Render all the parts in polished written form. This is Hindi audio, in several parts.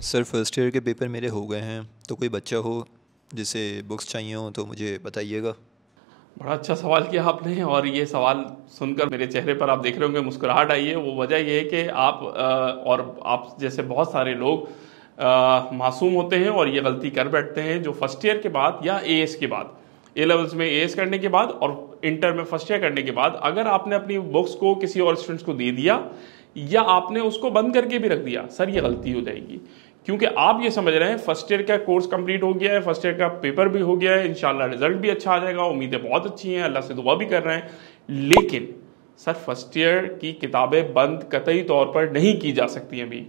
सर फर्स्ट ईयर के पेपर मेरे हो गए हैं, तो कोई बच्चा हो जिसे बुक्स चाहिए हो तो मुझे बताइएगा। बड़ा अच्छा सवाल किया आपने। और ये सवाल सुनकर मेरे चेहरे पर आप देख रहे होंगे मुस्कुराहट आई है। वो वजह ये है कि और आप जैसे बहुत सारे लोग मासूम होते हैं और ये गलती कर बैठते हैं, जो फर्स्ट ईयर के बाद या एएस के बाद, ए लेवल्स में एएस करने के बाद और इंटर में फर्स्ट ईयर करने के बाद अगर आपने अपनी बुक्स को किसी और स्टूडेंट्स को दे दिया या आपने उसको बंद करके भी रख दिया, सर ये गलती हो जाएगी। क्योंकि आप ये समझ रहे हैं फर्स्ट ईयर का कोर्स कंप्लीट हो गया है, फर्स्ट ईयर का पेपर भी हो गया है, इंशाल्लाह रिजल्ट भी अच्छा आ जाएगा, उम्मीदें बहुत अच्छी हैं, अल्लाह से दुआ भी कर रहे हैं। लेकिन सर फर्स्ट ईयर की किताबें बंद कतई तौर पर नहीं की जा सकती अभी।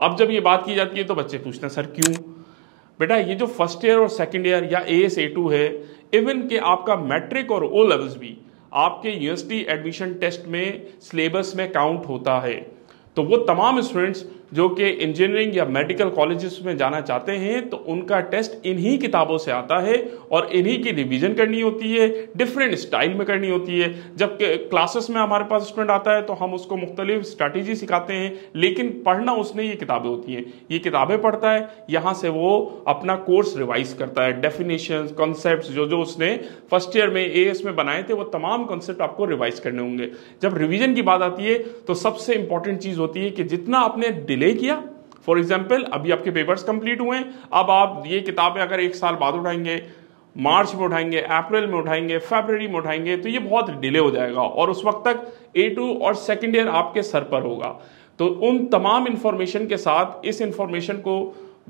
अब जब ये बात की जाती है तो बच्चे पूछते हैं सर क्यों। बेटा ये जो फर्स्ट ईयर और सेकंड ईयर या एएस A2 है, इवन के आपका मैट्रिक और ओ लेवल्स भी आपके यूनिवर्सिटी एडमिशन टेस्ट में सिलेबस में काउंट होता है। तो वो तमाम स्टूडेंट्स जो कि इंजीनियरिंग या मेडिकल कॉलेजेस में जाना चाहते हैं तो उनका टेस्ट इन्हीं किताबों से आता है और इन्हीं की रिवीजन करनी होती है, डिफरेंट स्टाइल में करनी होती है। जब क्लासेस में हमारे पास स्टूडेंट आता है तो हम उसको मुख्तलिफ स्ट्रैटेजी सिखाते हैं, लेकिन पढ़ना उसने ये किताबें होती हैं, ये किताबें पढ़ता है, यहाँ से वो अपना कोर्स रिवाइज करता है। डेफिनेशंस, कॉन्सेप्ट्स जो जो उसने फर्स्ट ईयर में एएस में बनाए थे वो तमाम कॉन्सेप्ट आपको रिवाइज करने होंगे। जब रिवीजन की बात आती है तो सबसे इंपॉर्टेंट चीज होती है कि जितना आपने डिले किया, फॉर एग्जाम्पल अभी आपके पेपर्स कंप्लीट हुए हैं, अब आप ये किताबें अगर एक साल बाद उठाएंगे, मार्च में उठाएंगे, अप्रैल में उठाएंगे, फरवरी में उठाएंगे, तो ये बहुत डिले हो जाएगा और उस वक्त तक A2 और सेकेंड ईयर आपके सर पर होगा। तो उन तमाम इंफॉर्मेशन के साथ इस इंफॉर्मेशन को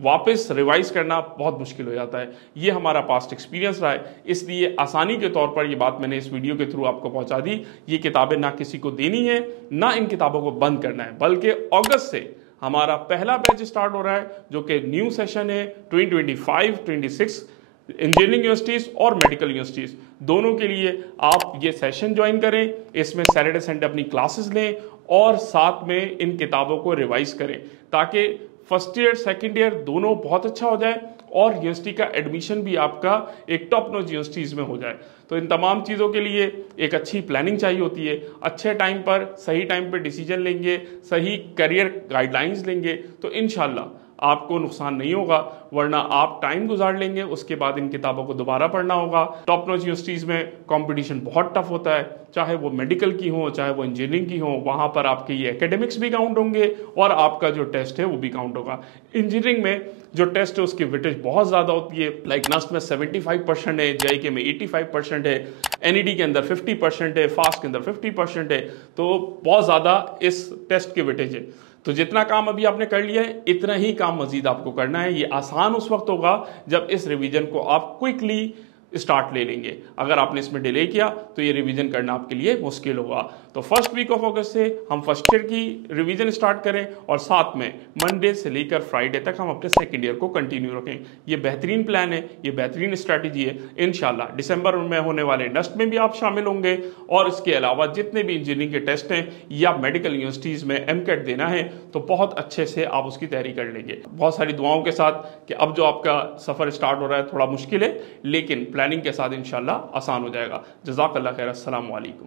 वापस रिवाइज करना बहुत मुश्किल हो जाता है। ये हमारा पास्ट एक्सपीरियंस रहा है, इसलिए आसानी के तौर पर ये बात मैंने इस वीडियो के थ्रू आपको पहुंचा दी। ये किताबें ना किसी को देनी है, ना इन किताबों को बंद करना है, बल्कि अगस्त से हमारा पहला बैच स्टार्ट हो रहा है जो कि न्यू सेशन है 2025-26 इंजीनियरिंग यूनिवर्सिटीज और मेडिकल यूनिवर्सिटीज दोनों के लिए। आप ये सेशन ज्वाइन करें, इसमें सैटरडे संडे अपनी क्लासेस लें और साथ में इन किताबों को रिवाइज करें ताकि फर्स्ट ईयर सेकेंड ईयर दोनों बहुत अच्छा हो जाए और यूनिवर्सिटी का एडमिशन भी आपका एक टॉप नॉच यूनिवर्सिटीज़ में हो जाए। तो इन तमाम चीज़ों के लिए एक अच्छी प्लानिंग चाहिए होती है। अच्छे टाइम पर सही टाइम पर डिसीजन लेंगे, सही करियर गाइडलाइंस लेंगे तो इंशाल्लाह आपको नुकसान नहीं होगा, वरना आप टाइम गुजार लेंगे, उसके बाद इन किताबों को दोबारा पढ़ना होगा। टॉप नॉच यूनिवर्सिटीज़ में कंपटीशन बहुत टफ होता है, चाहे वो मेडिकल की हो चाहे वो इंजीनियरिंग की हो, वहाँ पर आपके ये एकेडमिक्स भी काउंट होंगे और आपका जो टेस्ट है वो भी काउंट होगा। इंजीनियरिंग में जो टेस्ट है उसकी वेटेज बहुत ज़्यादा होती है, लाइक नस्ट में 75% है, JIK में 85% है, NED के अंदर 50% है, फास्ट के अंदर 50% है, तो बहुत ज़्यादा इस टेस्ट की वेटेज है। तो जितना काम अभी आपने कर लिया है इतना ही काम मजीद आपको करना है। ये आसान उस वक्त होगा जब इस रिवीजन को आप क्विकली स्टार्ट ले लेंगे। अगर आपने इसमें डिले किया तो ये रिवीजन करना आपके लिए मुश्किल होगा। तो फर्स्ट वीक ऑफ अगस्त से हम फर्स्ट ईयर की रिवीजन स्टार्ट करें और साथ में मंडे से लेकर फ्राइडे तक हम अपने सेकेंड ईयर को कंटिन्यू रखें। ये बेहतरीन प्लान है, ये बेहतरीन स्ट्रैटेजी है। इंशाल्लाह दिसंबर में होने वाले डस्ट में भी आप शामिल होंगे और इसके अलावा जितने भी इंजीनियरिंग के टेस्ट हैं या मेडिकल यूनिवर्सिटीज़ में MCAT देना है तो बहुत अच्छे से आप उसकी तैयारी कर लेंगे, बहुत सारी दुआओं के साथ कि अब जो आपका सफ़र स्टार्ट हो रहा है थोड़ा मुश्किल है, लेकिन प्लानिंग के साथ इंशाल्लाह आसान हो जाएगा। जज़ाकल्लाह खैर। अस्सलाम वालेकुम।